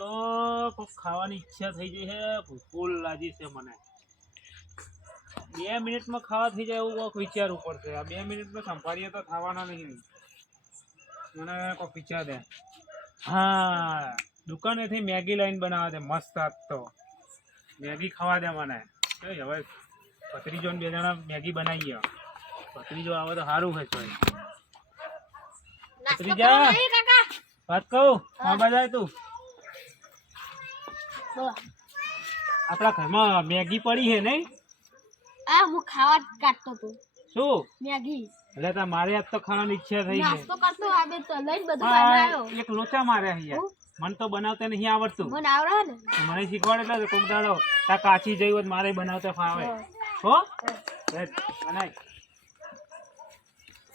તો કોક ખાવાની ઈચ્છા થઈ ગઈ છે, ભૂલ લાગી છે મને. 2 મિનિટમાં ખાવા થઈ જાય એવું કોક વિચારવું પડશે. આ 2 મિનિટમાં સંભાળીએ તો ખાવાના નહીં. મને કોક વિચાર દે. હા, દુકાનેથી મેગી લાઈન બનાવે છે મસ્ત. આજ તો મેગી ખાવા દે મને. હવે ભત્રીજો ને 2 જણા મેગી બનાવીએ. ભત્રીજો આવે તો સારું છે. ભત્રીજા વાત કહું, હા બજાય તું. આપણા ઘરમાં મેગી પડી છે નહીં? હું ખાવા કાઢતો તો શું મેગી. એટલે તા મારે આજ તો ખાવાની ઈચ્છા થઈ છે. નાસ્તો કરતો આબે તો લઈને બધું બનાવ્યો. એક લોચા માર્યા છે યાર. મને તો બનાવતા નહીં આવડતું. મને આવડે ને. તો મને શીખવાડે એટલે કોક દાડો તા કાચી જઈ હોત મારે બનાવતા ફાવે. હો બનાય.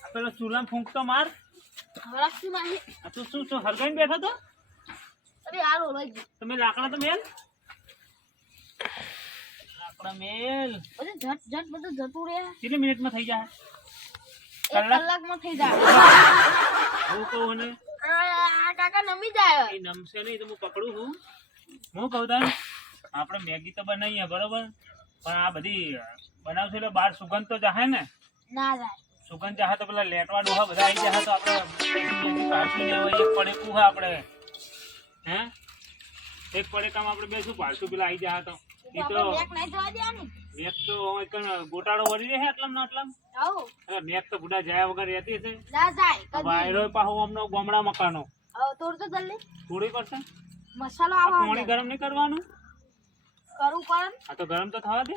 આ પેલો ચૂલામાં ફૂંકતો માર. હરાક્ષી માહી. આ તું શું હરગાઈને બેઠો તો? અરે આલો લઈ ગયો. તમે લાકડા તો મેલ. લાકડા મેલ. બધું ઝટ બધું જતું રહે. કેટલી મિનિટમાં થઈ જાય? 1 કલાકમાં થઈ જાય. હું કહું ને આ કાકા નમી જાય. એ નમશે નહીં તો હું પકડું છું. હું કહું તાન આપણે મેગી તો બનાવીએ બરોબર, પણ આ બધી બનાવશે એટલે બહાર સુગંધ તો જાહે ને. ના જાય. સુગંધ જાહે તો પેલા લેટવા ડોહા બધા આવી જાય તો આપણે પાછું ને એક પડે કુહા આપણે હે એક પડે કામ આપણે બેસું પાછું પેલા આવી જાય તો એ તો મેક નહીં જોવા દેવાની. મેક તો ગોટાળો વળી રહે એટલામાં એટલામ. આવો. મેક તો બુડા જાય વગર રહેતી છે. ના જાય કદી. વાયરો પાછો અમનો ગામડા મકાનો આવો તોડ તો જલ્દી. થોડી કરશે. મસાલો આવો. પાણી ગરમ નહીં કરવાનું. કરું પણ. આ તો ગરમ તો થવા દે.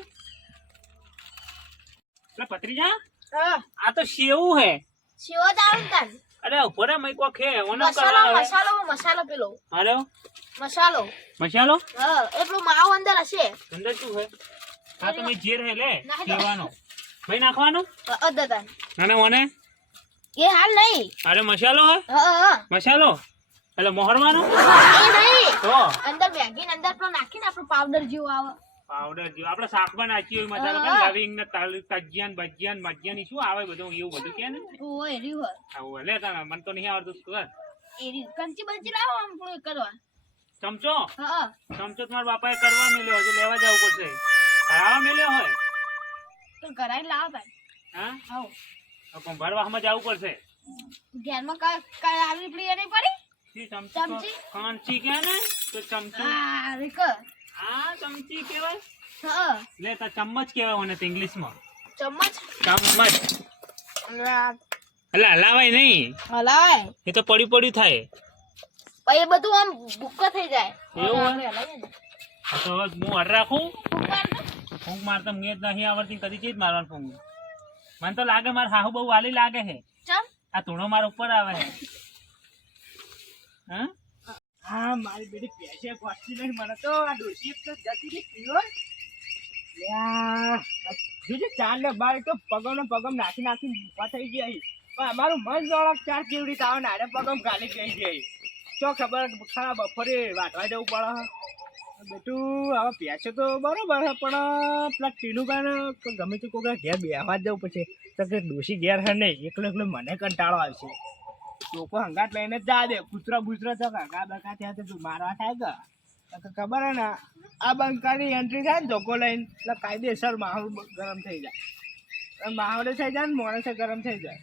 એટલે પત્રીજા હા. આ તો સેવું હે. સેવો દાવ તન. અરે ઉપર મય કો ખે ઓનો મસાલો કરવા મસાલો પેલો. હાલો મસાલો. મસાલો હા એટલો માવો અંદર હશે. અંદર શું હે? આ તો મે જીર હે લે સેવાનો ભાઈ નાખવાનો અદદન. નાને ઓને એ હાલ નહીં. અરે મસાલો હે. હા મસાલો એટલે મોહરવાનો એ નહીં. તો અંદર મેગી ને અંદર પેલો નાખીને આપણો પાવડર જેવો આવે. પાવડર જે આપણે શાકમાં નાખીએ હોય મસાલો કે લવિંગ ને તજિયાન ભજીયાન મજિયાની શું આવે બધું એવું બધું કે ને. ઓય રીવર. આવું લે તાણ મને તો નહીં આવડતું કર. એરી કંચી બંચી લાવો આમ કોઈ કરવા. ચમચો હા. ચમચો તમારા બાપાએ કરવા મેલ્યો હજુ લેવા જવું પડશે. ખાવા મેલ્યો હોય તો કરાઈ લાવો ભાઈ. હા આવો. તો કુંભારવામાં જવું પડશે. ઘરમાં કાય આવી પ્રિય નહીં પડી. ચમચી કાંચી કે ને તો ચમચો આ રીક. આ ચમચી કહેવાય. હા. લે તા ચમચ કહેવાય મને ઇંગ્લિશમાં. ચમચ. ચમચ એટલે હલાવાય નહીં. હલાય. એ તો પડ્યું થાય. પછી બધું આમ ભૂક્કો થઈ જાય. એવું હોય? હલાવીએ ને. હા તો હવે હું હર રાખું. ફૂંક માર દો. ફૂંક મારતા મને જ નહીં આવડતી કદી ચીજ મારવાનું ફૂંક. મને તો લાગે મારે હાહુ બહુ વાલી લાગે છે. ચમ. આ ધૂણો મારા ઉપર આવે છે. હા હા મારી બેટી પૈસે પહોંચતી નહીં મને તો આ ડોસી તો જતી રહી પીવો બીજું 4 ને 12 તો પગમ નાખી ઊભા થઈ ગયા પણ અમારું મન જોડક 4 કેવડી તાવ ને આડે પગમ ગાલી ગઈ ગઈ તો ખબર ખરા બપોરે વાટવા જવું પડે બેટું હવે પૈસે તો બરોબર છે પણ પેલા ટીનુભાઈ ગમે તે કોઈ ઘેર બેહવા જ જવું પછી તો કે ડોસી ઘેર છે નહીં એકલો મને કંટાળો આવશે લોકો હંગાટ લઈને જ જા દે કૂતરા બૂતરા તો કાકા બકા ત્યાં તો તું મારવા થાય કે ખબર હે ને આ બંકાની એન્ટ્રી થાય ને ધોકો લઈને એટલે કાયદેસર માહોલ ગરમ થઈ જાય માહોલે થઈ જાય ને માણસે ગરમ થઈ જાય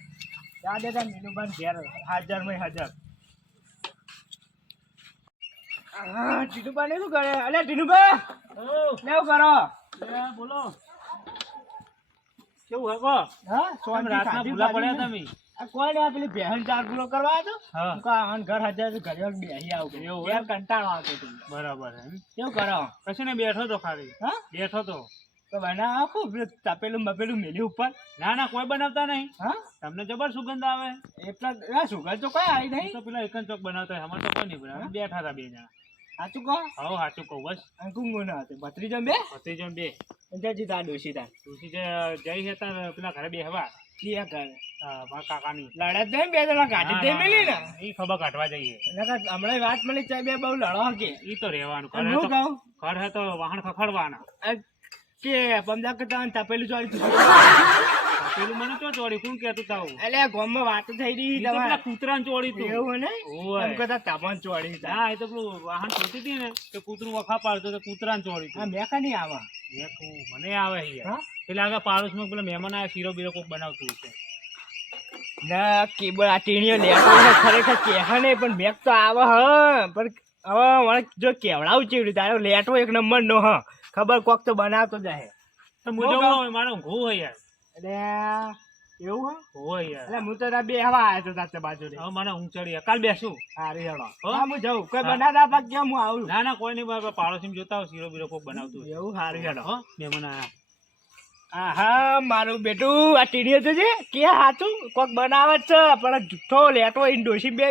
જા દે ત્યાં મીનુભાઈ ઘેર હાજર હા ટીનુભાઈ શું કરે અલે ટીનુભાઈ કેવું કરો બોલો કેવું હે કો? હા તમે રાતના ભૂલા પડ્યા તમે. આ કોઈ ને પેલી બહેન ચાર પૂરો કરવા હતો હા ઘર હાજર ઘરે બેસી આવું એવું યાર કંટાળો આવતો હતો બરાબર એમ કેવું કરો કશું ને બેઠો તો ખાલી. હા બેઠો તો તો બના આખું તપેલું બપેલું મેલ્યું ઉપર ના કોઈ બનાવતા નહીં. હા તમને જબર સુગંધ આવે. એટલા સુગર તો કઈ આવી નહીં તો પેલા એકન ચોક બનાવતા હોય. અમારે તો કોઈ નહીં બનાવે. બેઠા હતા 2 જણા. સાચું કહો હા સાચું કહું બસ. અંકુંગો ના હતો ભત્રીજો બે ભત્રીજો 2 જજી તાર ડોસી તાર તુલસી જઈ હતા પેલા ઘરે બેહવા ક્યાં કરે મારા કાકાની લડત નહીં બે જણા ગાડી દે મેલી ને ઈ ખબર કાઢવા જઈએ. હમણાં વાત મળી ચાય બે બહુ લડો કે ઈ તો રહેવાનું. હું કહું ઘર હે તો વાહન ખખડવાના. કે પમદા કરતા તપેલું ચોરી પેલું મને તો ચોડી કોણ કહેતું તાવ એટલે ગામમાં વાતો થઈ રહી પેલા તમારે કૂતરાને ચોડી તું એવું ને ઓય. એમ કહેતા તમને ચોરી છે. હા એ તો પેલું વાહન છોટી હતી ને તો કૂતરું વખા પાડતો તો કૂતરાને ચોડી આ તું મેકા નહીં આવા મને આવે યાર હા? પેલા આગળ પાડોશમાં પેલા મહેમાન આવ્યા શીરો બીરો કોક બનાવતું હશે ના કેબલ આ ટીણીઓ લેતો છે ખરેખર કેહા નહીં પણ મેક તો આવે હ પણ હવે મને જો કેવડાવું ચેવડી તારો લેટો એક નંબર નો હ ખબર કોક તો બનાવતો જાય તો મુજો હોય મારો ઊંઘું હોય યાર એટલે એવું હ હોય યાર એટલે હું તો તાર બે હવા આવ્યો તો તાતે બાજુ રે હવે મને ઊંઘ ચડી યાર. કાલ બેસું હારી હેડો હો? હા હું જાઉં કોઈ હા. બનાવતા પાક કેમ હું આવું ના ના કોઈ નહીં બરાબર પાડોશી જોતા હોય શીરો બીરો કોક બનાવતું હશે. એવું હારી હેડો હો મહેમાન આયા આહા મારું બેટું આ ટીડીઓ તો છે કે હાચું કોક બનાવે જ છે પણ જુઠ્ઠો લેટો ઈન ડોશી બે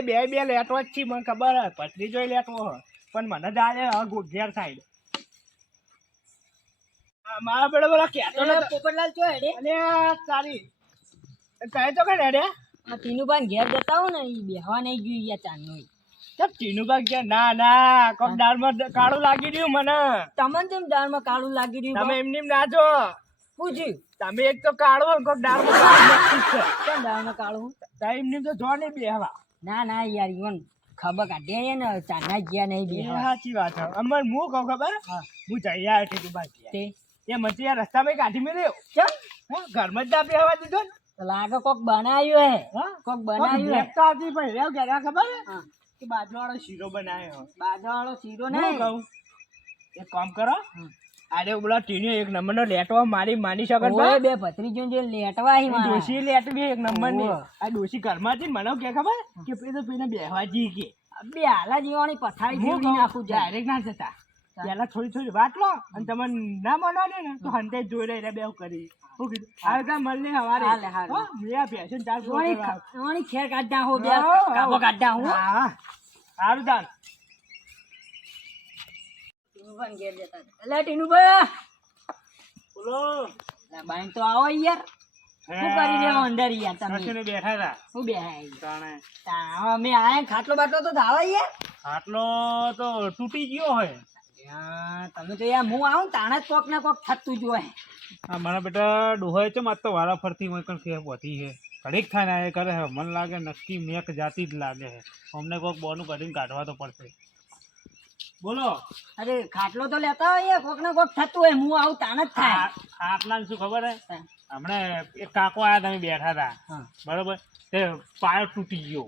લેટો જ છે મને ખબર હે પથરી જોઈ લેટો હ પણ મને જાણે હવે ઘેર સાઈડ મારા બેડો બોલા કહેતો નતો. પોપટલાલ ચો હેડે અને તારી કહે તો કે રે આ ટીનુબાન ઘેર જતા હો ને ઈ બેહવા નહીં ગયું યા ચાંદનો તબ ચીનુબા કે ના કોક દાળમાં કાળું લાગી રહ્યું મને તમને જેમ દાળમાં કાળું લાગી રહ્યું તમે એમની એમ ના જો પૂછ્યું તમે એક તો કાળું હોય, કોક દાળમાં કાળું નક્કી જ છે કેમ દાળમાં કાળું તમે એમની એમ તો જો નહીં બેહવા ના ના યાર ઈવન ખબર કાઢે ને ચાંદના ગયા નહીં એ બેહવા સાચી વાત છે અમર હું કહું ખબર હું જઈ આવ્યો ટીનુબા તે એ મને યાર રસ્તામાં કાઢી મેલ્યો કેમ હા ઘરમાં જ ના બેહવા દીધો ને તો લાગે કોક બનાવ્યું હે હા કોક બનાવ્યું હે બ્રેક તો હતી પણ રેવ કે ખબર હે? હા. કે બાજુવાળો શીરો બનાવ્યો બાદવાળો શીરો હું નહીં કહું એક કામ કરો હમ. આજે બોલા ટીણીઓ એક નંબરનો લેટો મારી માની શકો ઓય બે ભત્રીજો જે લેટવા હી મારા. ડોશી લેટ બી એક નંબર ની ઓવે. આ ડોશી ઘરમાં હતી મને કે ખબર કે પેલો પેલા બેહવા જી કે બે હાલા જીવાની પથારી હું ફેરવી નાખું જાય ડાયરેક્ટ ના જતા પેલા થોડી વાત લો અને તમે ના માનો ને તો હંતે જોઈ લઈને બેવ કરી શું કીધું આવે તા મળને હવારે હાલે, હાલે. હો મેં પેશન ચાર જીવાની ખેર કાઢતા હો બે હા, કાપો કાઢતા હું હા સારું ચાલ ટીનુભાન ઘેર જતા હતા. અલા ટીનુભા બોલો અલા બાઈન તો આવો યાર શું કરી રહ્યો અંદર યાર તમે કશું નહીં, બેઠા હતા શું બેહાય તાણે અમે આયા ખાટલો બાટલો તો ધાવા યાર આટલો તો તૂટી ગયો હોય યાર, તમે તો યાર હું આવું ને તાણે જ કોક ને કોક થતું જ હોય આ મારા બેટા ડોહાય છે આજ તો વારા ફરતી હોય પણ ફેર પહોંચી છે ઘડીક થાય ને એ કરે છે મને લાગે નક્કી મેક જાતી જ લાગે છે અમને કોઈક બોનું કાઢીને કાઢવા તો પડશે બોલો અરે ખાટલો તો લેતા હોય યાર કોક ને કોક થતું હોય હું આવું તાણે જ થાય આટલા શું ખબર હે હા. હમણે એક કાકો આયા તમે બેઠા હતા હા. બરોબર તે પાયો તૂટી ગયો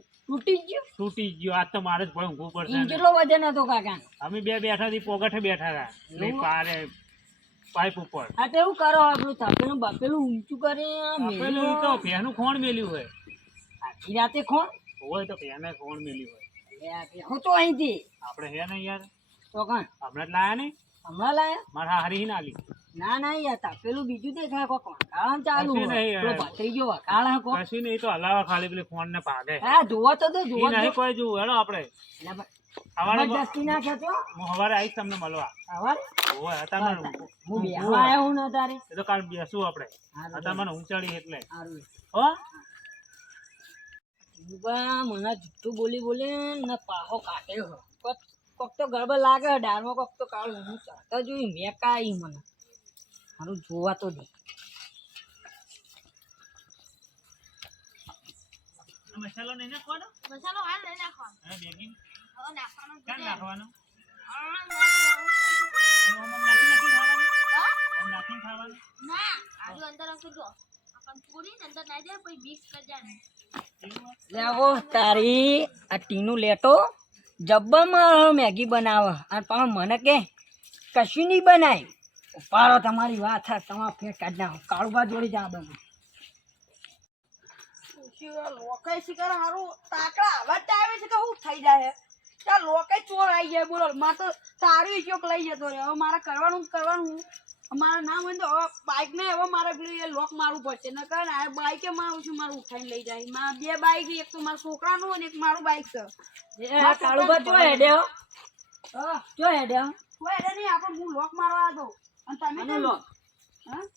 તૂટી ગયું આજ તો મારે જ ભય ઊંઘવું પડશે ઈન ને. કેટલો વજન હતો કાકા અમે બે બેઠા હતી પોગઠે બેઠા હતા એટલે એવું? પારે પાઇપ ઉપર આ તો એવું કરો આપણું તપેલું બપેલું ઊંચું કરી પેલું તો ભેનું ખોણ મેલ્યું હોય આખી રાતે કોણ હોય તો ભેને ખોણ મેલ્યું હોય હું તો અહીંથી આપણે હે ને યાર તો કણ હમણાં જ લાયા નહીં હમણાં લાયા મારા હારી ના લી ના ના યાર તપેલું બીજું દેખાય કોક વકાળા ચાલુ કશું હોય. નહીં, પેલો ભત્રીજો વકાળા કોક કશું નહીં એ તો હલાવા ખાલી પેલી ફોન ને ભાગે હા જોવો તો દો એ જોવો નહીં કોઈ જોવું હેડો આપણે સવારે જબરદસ્તી ના ખેંચો હું સવારે આવીશ તમને મળવા સવારે હોય હતા હું બેહવા આવ્યો હું ને તારે એ તો કાલ બેસું આપણે હારું, હતા મને ઊંચાડી એટલે હારું. હો ટીનુભા મને જુઠ્ઠું બોલી બોલી ને પાહો કાઢ્યો હો. કોક તો ગડબડ લાગે ડાળમાં કોક તો કાળું હું ચાલતા જોઈ મેં કાઈ મને મારું જોવા તો દે મસાલો નહીં નાખવાનો મસાલો હાલ લઈ નાખવાનો હા બેગી હવે નાખવાનો ક્યાં નાખવાનો ના નાખીને ખાવાનું આજુ અંદર રાખી દો આપણ પૂરી અંદર નાઈ દે પછી મિક્સ કરી જાને લેવો તારી આ ટીનું લેટો જબ્બામાં મેગી બનાવે અને પાછું મને કે કશું નહીં બનાય ઉપાડો તમારી વાત થાય તમારા ફેર કાઢી નાખો કાળુબા જોડી જા દો લોકાઈ શિકાર હારું તાકડા આવા ટાઈમે છે કે હું થઈ જાય ત્યાં લોકાઈ ચોર આવી જાય બોલો મારે તો સારું ચોક લઈ જતો રે હવે મારે કરવાનું મારે ના હોય તો હવે બાઇક ને હવે મારે પેલું એ લોક મારવું પડશે ન કરે ને બાઇકે માં આવું છું મારું ઉઠાઈને લઈ જાય મારા બે બાઇક એક તો મારા છોકરાનું હોય ને એક મારું બાઇક છે કાળુબા ચો હેડે ચો હેડે કોઈ એટલે નહીં આપણે હું લોક મારવા દઉં અને તમે હનું લો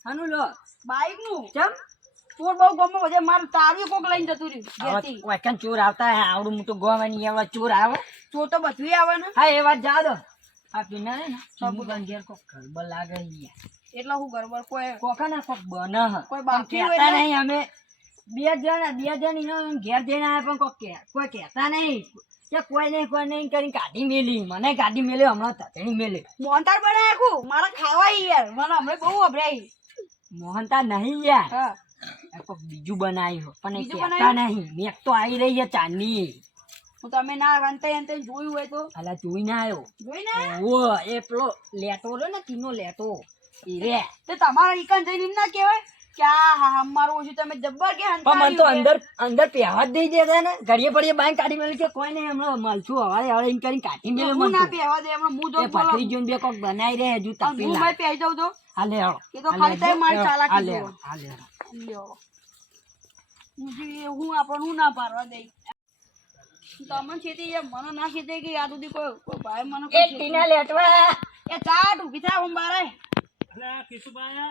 હનું લો બાઇક નું ચમ ચોર બહુ ગમે વધે મારું તારું કોક લઈને જતું રહ્યું ઘેરથી. કોઈ ચોર આવતા હે આવડું મોટું ગોવાની એવા ચોર આવે ચોર તો બધું આવે ને હા એ વાત જા દો આ પીના ને બાબુ ઘેર કોક ખબર લાગે યાર એટલે હું ગરબર કોઈ કોકા ના કોક બને હ. કોઈ પણ બાકી હોય કહેતા એટલે- નહીં અમે બે જણ ઈનો ઘેર જઈને આવ્યા પણ કોઈ કહેતા નહીં કે કોઈ નહીં કરીને ગાડી મેલી મને ગાડી મેલી હમણાં તતણી મેલી મોહનથાળ બનાય આખું મારા ખાવા યાર મને હમણાં બહુ અભરાઈ મોહનતા નહીં યાર હા આ કોક બીજું બનાવ્યું પણ એ બીજું કહેતા નહીં મેક તો આવી રહી છે ચાંદની હું તમે ના અંતે જોયું હોય તો અલા જોઈ ના આવ્યો જોઈ ને ઓ એ પેલો લેટો રહ્યો ને તીનો લેટો ઈ રે તે તમારા ઈકન જઈને એમ ના કહેવાય કે આ હા મારું ઓછું તમે જબ્બર કે પણ મને તો અંદર પહેવા જ દઈ દેતા ને ઘડીએ પડીએ બાઈક કાઢી મેલે કે કોઈ નહીં હમણાં મળશું હવે એમ કરીને કાઢી મેલે હું મને ના તો. પહેવા દે હમણાં હું જો એ પથરી જોઈને બે કોક બનાવી રહે હજુ હું તપેલા ભાઈ પહેરી દઉં તો હાલે હળો એ તો ખાલી તમે મારી ચાલાકી હાલે જુઓ. હાલે લ્યો હું આપણને હું ના પાડવા દઈ તમને ખેતી એ મને ના ખેતી કે યાદ સુધી કોઈ ભાઈ મને એ કોઈ ખેતી- ટીના લેટવા એ ચાટ ઊભી થાય હું બારે અરે કિશુભાઈ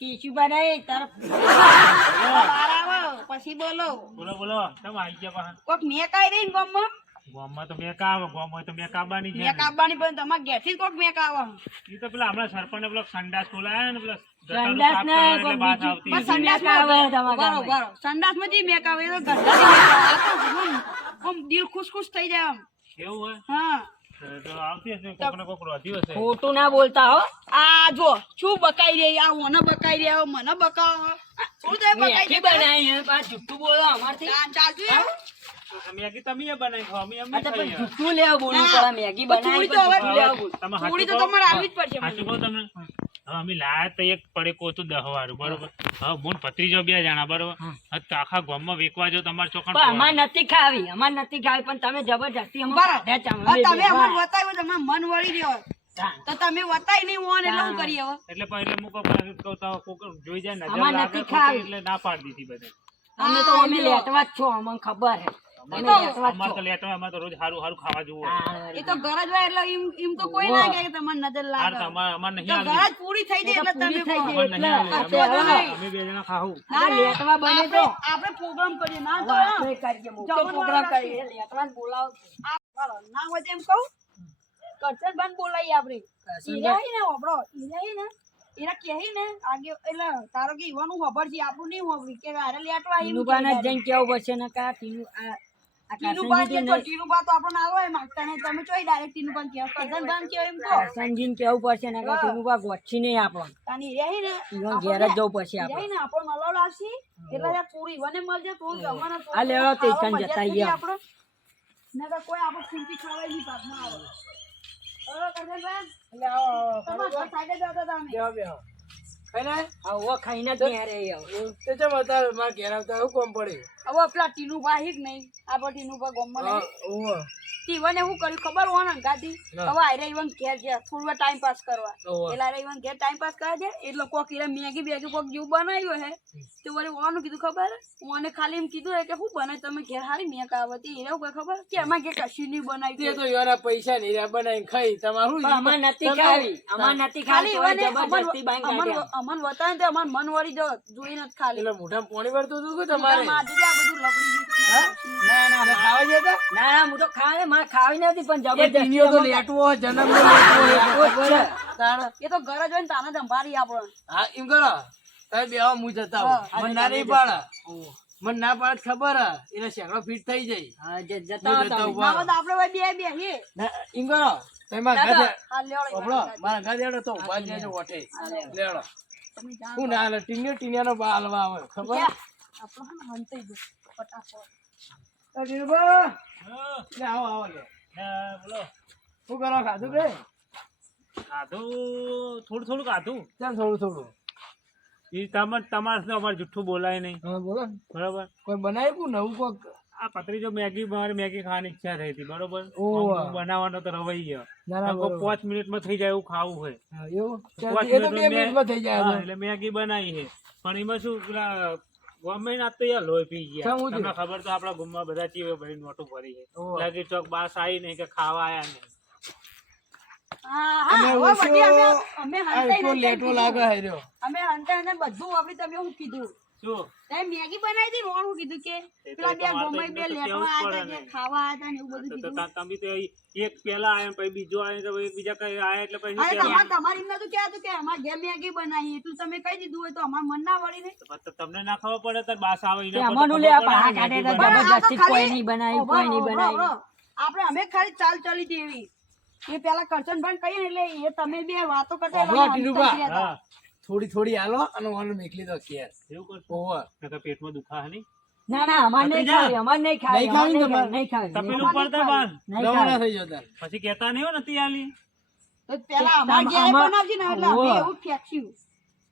કીચું બનાવી તાર બહાર આવો પછી બોલો બોલો બોલો તમે આવી ગયા પાછા કોક મેં કાઈ રહી ને ગામમાં ગામમાં તો મેં કાવ ગામમાં તો મેં કાબાની છે મેં કાપવાની પણ તમારા ઘેરથી જ કોક મેં કાવા એ તો પેલા હમણાં સરપંચ પેલો સંડાસ ખોલાયા ને પેલા ગટરનું સંડાસ સાફ ને કરવા એટલે કોક વાત બીજું. આવતી બસ હતી. સંડાસમાં આવે તમારા બરો ગામમાં. બરો સંડાસમાં જી મેં કાવે એ તો ઘરડાની મેં કાવે. આ તો આમ દિલ ખુશ ખુશ થઈ જાય આમ એવું હોય હા તો આવતી હશે કોક ને કોક રોધી હશે ખોટું ના બોલતા હો આ જો શું બકાઈ રહી આ મને બકાઈ રહ્યા મને બકાવો શું તમે બકાઈ મેથી દેતા? બનાવી હે પાછું જુઠ્ઠું બોલો અમારથી ચાલતું એવું? મેગી તમે એ બનાવી ખાઓ અમે એમ આ તો નહીં પણ ખાઈએ. જુઠ્ઠું લેવા બોલવું ના. પડે મેગી પણ બનાવી થોડી તો પણ હવે જુઠ્ઠું લેવા બોલ તમે થોડી તો હાચું કહો. તમારે આવવી જ પડશે સાચું કહું તમને હવે અમે લાયા તો એક પડે કોતું 10 વાળું બરોબર હવે બોન ભત્રીજો 2 જણા બરોબર હા. હવે તો આખા ગામમાં વેકવા જો તમારે ચોકન પણ અમાર નથી ખાવી પણ તમે જબરજસ્તી અમને બરાબર. ખાધા છે, અમે હવે તમે બેઠા. અમને બતાવ્યું તમે મન વળી રહ્યો હા. તો તમે બતાવી નહીં હોન એટલે હું કરી હવે એટલે પણ એટલે મુકો પણ કોક જોઈ જાય નજર અમારે લાગે નથી ખોટી ખાવી. એટલે ના પાડી દીધી બધે અમે તો અમે લેટવા જ છો અમને ખબર હે અમે લેટવા જ અમારે છો તો લેટો અમારે તો રોજ સારું સારું ખાવા જોવું હોય. હા, એ તો ઘર જ હોય એટલે એમ તો કોઈ ના કહે કે તમારે નજર હાર લાગે તો અમારે નહીં તો આવતી. ઘર જ પૂરી થઈ જાય એટલે તમે પૂરી થઈ કહો. જાય. અમારે નહીં એટલે આવતી. આ અમે 2 જણા ખાવું ના, આપણે લેટવા બને તો આપણે પ્રોગ્રામ કરીએ ના તો આપણે કરીએ મોટો જમણવાર પ્રોગ્રામ રાખીએ. કરીએ લેટવા જ બોલાવો ચાલો, ના હોય તો એમ કહું કરચનભાઈને બોલાવીએ આપણે ઈરા હી ને હોભળો, ઈરા હી ને એના કહી ને આગે એટલે તારો કે ઈવાનું ખબર છે આપણું નહીં હોભળી કે હારે લેટવા આવ્યું ટીનુબાને જ જઈને કેવું પડશે ને કા ટીનુ આ ટીનુબા કાસનજીને કે તો ટીનુબા તો આપણને આલો હોય માંગતા નહીં તમે ચોઈ ડાયરેક્ટ ટીનુબાને કહો કરચનભાઈને કહો એમ કહો કાસનજીને કેવું પડશે ને કે ટીનુબા ગોઠી નહીં આપણને તાની ઈરા હી ને ઈવન ઘેર જ જવું પડશે ઈરા આપણે હી ને આપણને અલાવ લાવશી એટલે આ થોડી ઈવાને મળજે તો જમવાના તો આ લેવા તે ખાવા ઈકન મજા જતા થઈ આયા. આપણે નકર કોઈ આપણે ખૂંટી ખાવાય નહીં પાછમાં આવે કરચનભાઈ એટલે આવો તમારા સાઈડે જ હતા તમે બેહો બેહો ખાઈ લે આવો ખાઈને જ નહીં હારે આવો. તે ચમ અત્યારે મારા ઘેર આવતા એવું કોમ પડે હવે પેલા ટીનુભા હિક નહીં આપણે ટીનુભા ગોમમાં નહીં ઓહો ટીવને શું કર્યું ખબર હોય ને ગાડી હા. હવે આયરે ઈવન ઘેર ગયા થોડું ટાઈમ પાસ કરવા ઓહો. એટલે આયરે ઈવન ઘેર ટાઈમ પાસ કરે છે એટલે કોક ઈરે મેગી બેગી કોક જેવું બનાવ્યું હે તે વળી ઓનું કીધું ખબર ઓને ખાલી એમ કીધું હે કે શું બનાય તમે ઘેર હારી મેક આવતી ઈરે કોઈ ખબર કે એમાં કે કશું નહીં તે બનાવ્યું તો યાર પૈસા નહીં રહ્યા બનાવીને ખાઈ તમારું પણ અમાર નથી ખાવી અમાર નથી ખાવી ખાલી તોય ઈવને જબરજસ્તી બાંધ કાઢ્યા. અમન વતાવે તો અમાર મન વળી જો જોઈને જ ખાલી એટલે મોઢામાં પાણી ભરતું હતું કે તમારે માં આજે આ બધું લગડી ગયું ના ના એટલે ખાવા જતા ના ના હું તો ખાવે મારે ખાવી નથી પણ એ ટીનીઓ તો જબરજસ્તી લેટવો જન્મ નો લેટવો લેટવો જ છે. તાણ એ તો ઘરે જોઈને તાને સંભાળી આપણને હા એમ કરો તમે બેહો હું જતા આવું મને ના નહીં પાડે મને ના પાડે તો ખબર હે એને શેકડો ફીટ થઈ જાય હા, હું જતા હો જતા તમે. ઉભા ના તો આપણે ભાઈ બે બેહીએ ના, એમ કરો તમે મારા ઘરે હા લેવડો ઓભળો, મારા ઘરે લેડો તો ઉભા જ રહેજો ઓઠે લેડો તમે જાણો હું ના હાલે ટીનિયાનો બા હાલવા આવે ખબર આપણો હે ને હંતાઈ ગયો ફટાફટ ટીનુબા હા. લે આવો આવો લે હા, બોલો શું કરો ખાધું કે ખાધું થોડું થોડું ખાધું ચાલ થોડું થોડું એ તમારે તો અમારે જુઠ્ઠું બોલાય નહીં હા બોલો ને. બરોબર કોઈ બનાવ્યું નવું કોક આ પતરી જો મારે મેગી ખાવાની ઈચ્છા થઈ હતી બરોબર ઓહ. આમ બનાવવાનો તો રવાઈ ગયો ના ના કોઈ બરોબર. 5 મિનિટમાં થઈ જાય એવું ખાવું હોય હા, એવું ચાલ, 5 એ તો 2 મિનિટમાં થઈ જાય હા, તો. એટલે મેગી બનાવી છે પણ એમાં શું પેલા ગમે ના તો યાર લોહી પી ગયા સમજ્યું. તમને ખબર તો આપણા ગુમમાં બધા ચીવે ભરી નોટું ભરી છે ઓહ. લાગી ચોક બાસ આવી નહીં કે ખાવા આયા નહીં હા અને હા હવે ઓછો વળી અમે આ એટલો હંતાઈ લેટો લાગે હે રહ્યો અમે હંતાઈ ને બધું આપણે તમે શું કીધું શું તમે મેગી બનાવી હતી ને હું કીધું કે એ તો પેલા બે તમારે ગોમાઈ તો બે એમને તો લેટવા કેવું જ આવ્યા પડે હતા ને. કે ખાવા આવ્યા હતા ને એવું બધું તો કીધું તમે તો એક પેલા આયા પછી બીજો આયો તો પછી બીજા કઈ આયા એટલે પછી અરે પેલા. તમારી એમને તો કહેતું કે અમારે ઘેર મેગી બનાવી એટલું તમે કહી દીધું હોય તો અમાર મન ના વળી નહીં. તો તમને ના ખબર પડે તો બાસ આવે તે એના પર તો અમારું ખબર લે આ પડે પાહા ને કાઢે મેગી તો બનાવી. આ તો જબરજસ્તી ખાલી- કોઈ નહીં બનાવી કોઈ નહીં બનાવી આપણે અમે ખાલી ચાલ ચલી હતી એવી એ પેલા કરચનભાઈ કહીએ ને એટલે એ તમે બે વાતો કરતા વાપરો, એટલે ટીનુભા. હસતા જ રહેતા. હા થોડી હાલો અને ઓલું મેકલી દો કેર એવું કરશો ઓવર નકર પેટમાં દુખા નહીં ના ના અમારે નહીં ખાવી અમારે નહીં ખાવી નહીં ખાવી અમારે ને નહીં ખાવી તપેલું પડતા બાર નહીં રવાના ખાવી થઈ જતા પછી કેતા નહીં હો નથી આલી તો પેલા અમાર ઘેર આમાં- બનાવજે ને એટલે અમે ઓહો. એવું ફેંક્યું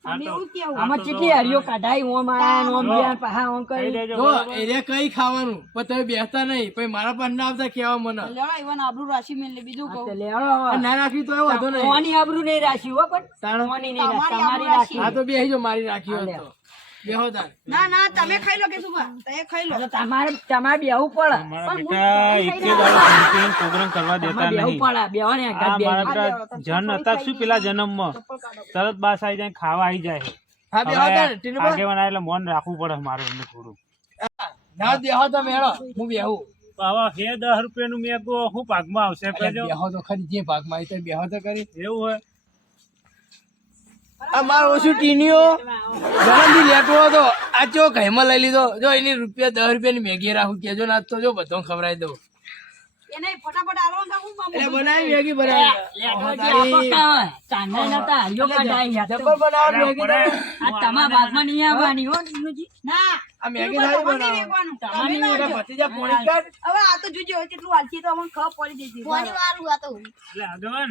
અમે એવું કેવું આમાં કેટલી હરિયો કાઢાઈ ઓમ આયા ને ઓમ જો. ગયા ને પાહા ઓમ ખાઈ કરી લેજો જો બરાબર? એરિયા કઈ ખાવાનું પણ તમે બેસતા નહીં પછી મારા પાસે ના આવતા કેવા મને લેવા ઈવન આબરૂ રાશિ મેલે બીજું હા, તો કહું લેવડો આ હવે. ના રાખી તો એવું વાંધો નહીં ઓની આબરૂ નહીં રાખ્યું હો પણ તાણ. ઓની નહીં રાખ તમારી તમારી આબરૂ રાખી હા તો બેસી જો મારી રાખી હા, હોત લે. તો બેહો તાર ના ના તમે ખાઈ લો કે શું તમે ખાઈ લો તો તમારે બેહવું પડે મારા પણ બેટા હું એકે દાડો campaign program કરવા દેતા તમારે બેહવું નહીં. પડે બેહો ને આ આગળ બેહી. મારા બેટા જન હતા શું પેલા જન્મમાં તરત બાસ આવી જાય ખાવા આવી જાય હા બેહો તાર ટીનુભા. આગેવાન આવે એટલે મન રાખવું પડે મારું એમને થોડું ના બેહો તો મેળો હું બેહું હવે હે 10 રૂપિયાનું મેગો હું ભાગમાં આવશે અલ્યા કહેજો બેહો તો ખરી જે ભાગમાં આવી તો બેહો તો કરી એવું હોય આ મારો ઓછું ટીનીઓ જન્મથી લેતો હતો આ ચો ઘરમાં લઈ લીધો જો એની રૂપિયા 10 રૂપિયાની મેગી રાખું કેજો ના તો જો બધો ખવડાવી દઉં એને ફટાફટ આલો ને હું મામું એટલે બનાવી મેગી બનાવી લેટો જે આપો કાં? ચાંદા નતા હરિયો કાઢાઈ યાર. જબ્બર બનાવો મેગી તો. આ તમારા ભાગમાં નહીં આવવાની હો ટીનુજી. ના આ મેગી તમારે સારી નહીં બનાવો વેચવાનું. તમારે તમે નહીં ના બધા વેચો. ભતીજા પોણી કાઢ હવે આ તો જોજો કેટલું વાલથી તો અમને ખબર પડી જતી એટલે આગેવાન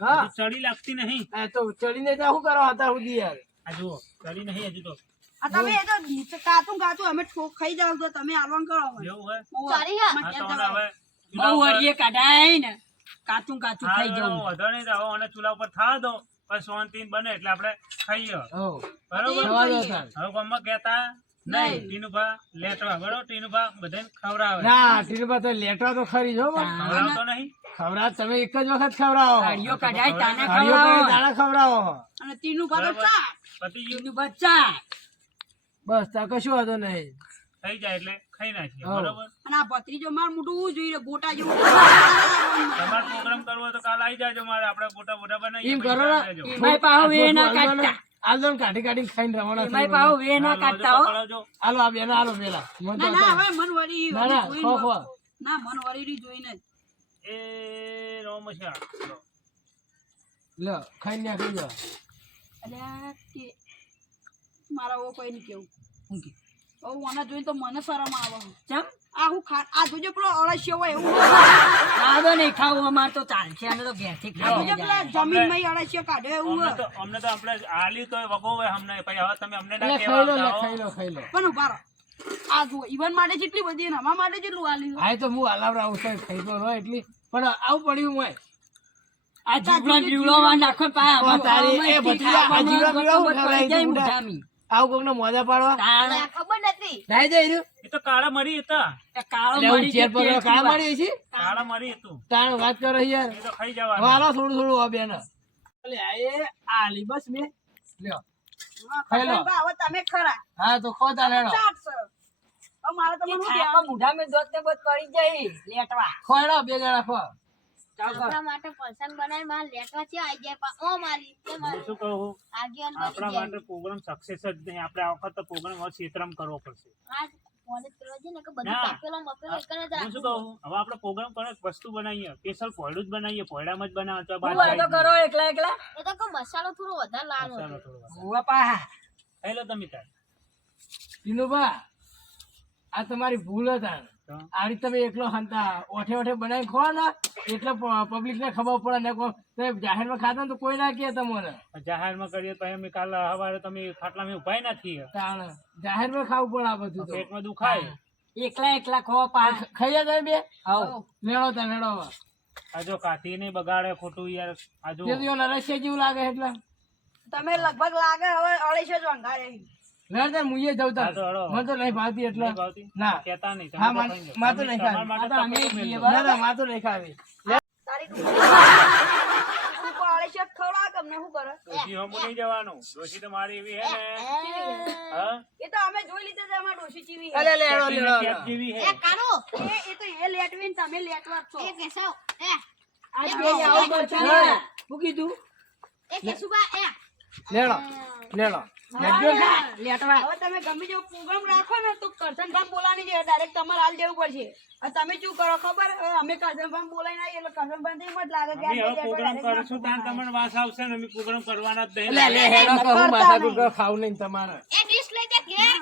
હા હજુ ચડી લાગતી નહીં આ તો ચડીને જા શું કરો હતા સુધી યાર આ જુઓ ચડી નહીં હજુ તો આ તમે એ તો કાતું કાતું અમે ઠોક ખાઈ જાવ તો તમે આલવાન કરો હવે. એવું હોય ઓવે. હા અમારે તો ઘેર મને જવાનું. હવે બહુ હરિયે કાઢાઈ ને કાચું કાચું ખાઈ જવું. વધો નહીં તો હવે મને ચૂલા ઉપર થવા દો પછી શાંતિથી બને એટલે આપણે ખાઈએ હો બરોબર સવા દો તાર. હવે ગામમાં કહેતા નહીં ટીનુભા લેટવા બરોબર ટીનુભા બધાને ખવડાવે ના ટીનુભા તો લેટવા તો ખરી જો પણ ખવડાવતો નહીં ખવડાવ તમે એક જ વખત ખવડાવો હરિયો કાઢાઈ તાના હરિયો કરી ખવડાવો. દાણા ખવડાવો અને તીનું પાછળ બરાબર. ચા. પતી ગયું ટીનું બચ્ચા. બસ તા કશું વાંધો નહીં થઈ જાય એટલે ખાઈ નાખીએ હઉ. બરોબર અને આ ભત્રીજો માર મોટું જોઈએ ગોટા જેવું તમારે પ્રોગ્રામ કરવો હોય તો કાલ આવી જાજો મારે આપણે બોટા બોટા બનાવીએ એમ પછી કરો ને. આવજો. એમાંય પાહો વે ના કાઢતા. આલદો ને કાઢી કાઢીને ખાઈને રવાના એમાંય થઈ પાહો જવાનું. વે ના હાલો, કાઢતા હો. પકડાવજો. આલો આ બેના આલો પેલા મન તો ના ના હતા. હવે મન વળી ના ના જોઈને ખો ખો ના મન વળી જોઈને જ. એ રોમશા લો. લો ખાઈને નાખી દો અલ્યા કે મારા ઓ કોઈ નહીં કેવું હું કે? ઓ મને જોઈને તો મને શરમ આવે ચમ? આ હું ખા આ જોજો પેલો અળસિયો હોય એવું દાદો નહીં ખાવું અમાર તો ચાલશે અમે તો ઘેરથી આ જોજો ખાઈ પેલા જાય. જમીન માં અળસિયો કાઢે એવું અમને હોય. તો આપણે આલી તો વગો હોય અમને પછી હવે તમે અમને ના એટલે કહેવા ખાઈ લો લે, આવતા હો. ખાઈ લો ખાઈ લો પણ ઉભા રહો આ જુઓ ઈવન માટે જેટલી બધી ને અમારા માટે જેટલું આલ્યું હા એ તો હું હલાવડાવું છું ખાઈ તો રહો એટલી પણ આવું પડ્યું હોય આ જીવડો બીવડો માં નાખો પાય ઓ તારી એ ભત્રીજા, આ જીવડા બીવડા હું ખવડાવી દઉં બુડા? મુઠામી. આવું કોકને મોજા પાડવા તાણ નાઈ જાય રહ્યું એ તો કાળા મરી હતા એ કાળો એટલે હું મરી ચેર ગયો પર કામ મારી છે કાળા મરી હતું તાણ વાત કરો યાર એ તો ખાઈ હવે જવાનું હાલો થોડું થોડું આ બેન એટલે આ એ આલી બસ બે લ્યો ખાઈ લો. હવે તમે ખરા હા તો ખો તા લેડો ચાટ સર હવે મારે તમને શું ખાવા કહેવાનું? મુઠામી દોત ને બોત પડી જાય લેટવા ખોયડો બે જણા ખો ચાલ કર. આપણા માટે પસંદ બનાવી માર લેટવા છે આઈ જાય પણ ઓ મારી તે હું મારી શું કહું આગેવાન આપણા બની માટે પ્રોગ્રામ સક્સેસ જ નહીં આપણે આ વખત તો પ્રોગ્રામ હવે ક્ષેત્રમાં કરવો પડશે આજ કોલેજ કરવા છે ને કે બધું ના. કાપેલો મપેલો એક જ હું શું કહું હવે આપણે પ્રોગ્રામ કરો વસ્તુ બનાવીએ સ્પેશિયલ પોયડું જ બનાવીએ પોયડામાં જ બનાવે તો હું આ તો કરો એકલા એકલા એ તો કે મસાલો થોડો વધારે લાવો ચાલો થોડું વાર. ઉવા પા ખાઈ લો તમે તાર ટીનુભા આ તમારી ભૂલ હતા તો આ રીતે તમે એકલો હંતા ઓઠે ઓઠે બનાવી ખો ને એટલે પબ્લિક ને ખબર પડે ને જાહેરમાં ખાતા ને તો કોઈ ના કહે તમને જાહેરમાં કરીએ તો અમે કાલ સવારે તમે ખાટલામાં ઉભાઈ નથી તાણ જાહેરમાં ખાવું પડે આ બધું તો પેટમાં દુખાય એકલા એકલા ખો પા ખાઈ જાય બે હાઉ લેડો તા લેડો હવે. આ જો કાથી નહીં બગાડે ખોટું યાર આ જો તે તો નરસિયા જેવું લાગે એટલે તમે લગભગ લાગે હવે અઢીસો જ વંગારે લેડ તાર મુઈએ જવું તાર હા તો હળો. મને તો નહીં ભાવતી એટલે નહીં ભાવતી? ના કહેતા નહીં તમે હા, તો માર- ખાઈ જાઓ. માર તો તમે નહીં તમારા ખાવી. માટે આ તો અમે તપેલું ખાઈએ મેલો. ના ના માં તો નહીં ખાવી તારી ઉપર લાય છે ખવડાવ તમને શું કરે ડોશી હમું નહીં જવાનું. ડોશી તો મારી એવી હે ને. હા? એ તો અમે જોઈ લીધા છે અમાર ડોશી ચીવી અલે લેડો કેટની લેડો કેટ જેવી હે. એ કાનો એ તો એ લેટવીને તમે લેટવા જ છો એ કેશવ એ આ બે આવું કરશે ને. શું કીધું? એ કેશુબા એ લેડો લેડો લેટવા. હવે તમે ગમે જેવો પ્રોગ્રામ રાખો ને તો કરશનભાઈ બોલાની છે ડાયરેક્ટ તમારે હાલ દેવું પડશે અને તમે શું કરો ખબર હવે અમે કરશનભાઈ બોલાઈને આવીએ એટલે કરશનભાઈ એમ જ લાગે કે અમે આ હવે પ્રોગ્રામ કરીશું તાન તમને વાસ આવશે ને અમે પ્રોગ્રામ કરવાના જ નહીં. લે લે હેડો કહું માથા કુકર ખાવું નહીં તમારે એ ડીશ લઈ દે ઘેર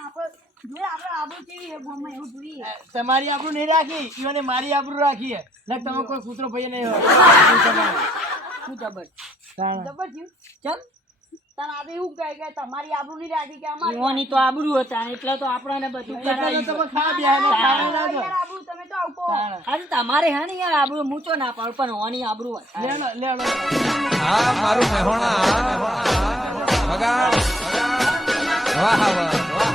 જોઈએ આપણે આબુ કેવી છે ગામમાં એવું જોઈએ તમારી આબરૂ નહીં રાખી ઈવને મારી આબરૂ રાખી ને તમે કોઈ કૂતરો ભાઈ નહીં હોય શું ખબર? જબર થયું ચમ? તને આ તો એવું કહે કે તમારી આબરૂ નહીં રાખી કે અમારી ઈવોની તો આબરૂ હતા એટલે તો આપણને બધું એટલે કરાવી તો તમે ખા બેહને ખાવા ના દો. યાર આબરૂ તમે તો આવકો આજે તમારે હે ને યાર આબરૂ મૂચો ના પાડો પણ ઓની આબરૂ હતા. લેડો લેડો હા મારું મહેણા વગાડ વાહ વાહ વાહ